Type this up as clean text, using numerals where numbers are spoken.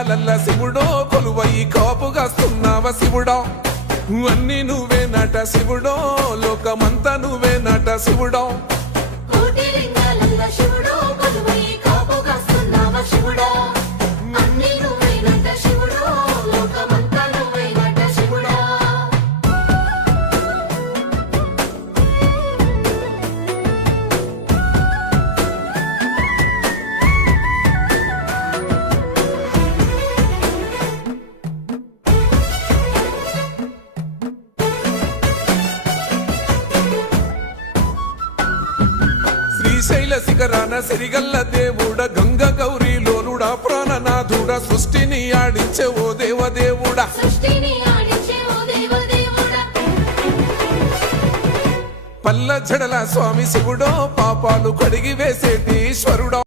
లింగాలల్ల శివుడో కొలువయి కాపుగాస్తున్నావ శివుడా అన్ని నువ్వే నట శివుడో లోకమంతా నువ్వే నట శివుడో కోటి లింగాలల్ల శివుడో కొలువయి కాపుగాస్తున్నావ శివుడా అన్ని నువ్వే నట శివుడో లోకమంతా నువ్వే నట శివుడా శ్రీశైల శిఖరాన సిరిగల్ల దేవుడ గంగ గౌరీ లోలుడా ప్రాణనాథుడ సృష్టిని ఆడించే ఓ దేవదేవుడా సృష్టిని ఆడించే ఓ దేవదేవుడా పల్ల జడల స్వామి శివుడో పాపాలు కడిగి వేసేటి ఈశ్వరుడో